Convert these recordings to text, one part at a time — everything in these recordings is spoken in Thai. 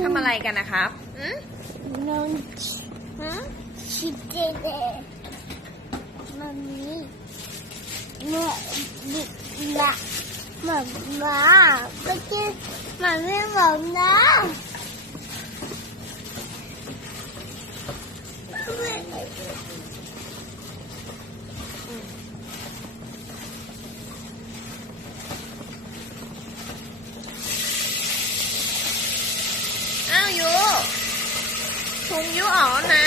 ทำอะไรกันนะครับนอนชิเจเดมันมีเมื่อดิบละหม่อมมาก็จะมันไม่หม่อมนะอ้าวยูพุงยูออกนะ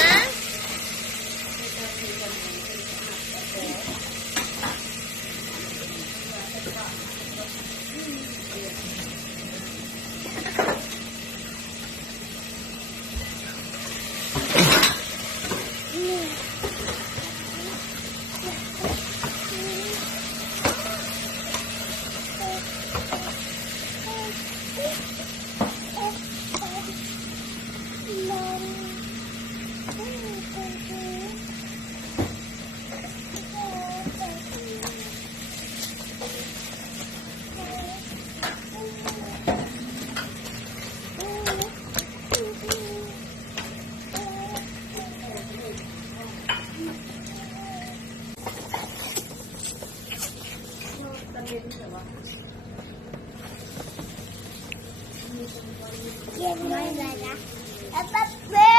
เย็นไหมล่ะนะปั๊บเบ้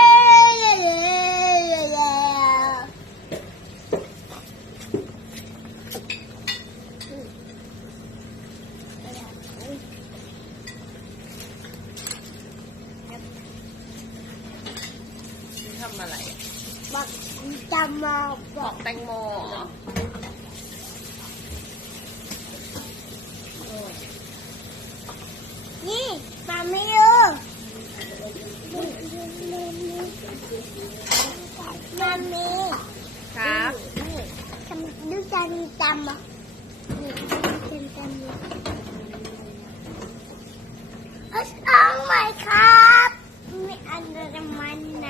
ทำอะไรบอกจำมาบ ป อ อก กแตงโมเหรอนี่มาไม่รู้มามี ครับ นี่ทำดูจำจำอ่ะนี่จำนี่เอาใหม่ครับไม่อันเดอร์มันไหน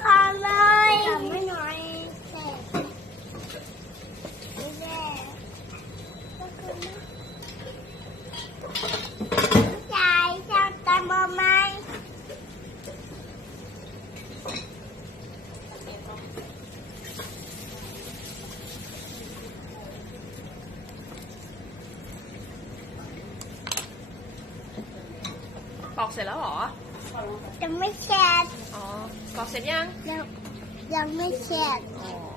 ขอเลยทำไม่น้อยเสร็จแย่ยายชอบแตงโมไหมปอกเสร็จแล้วเหรอ ยังไม่เสร็จ อ๋อปอกเสร็จยัง ยังไม่เสร็จ อ๋อ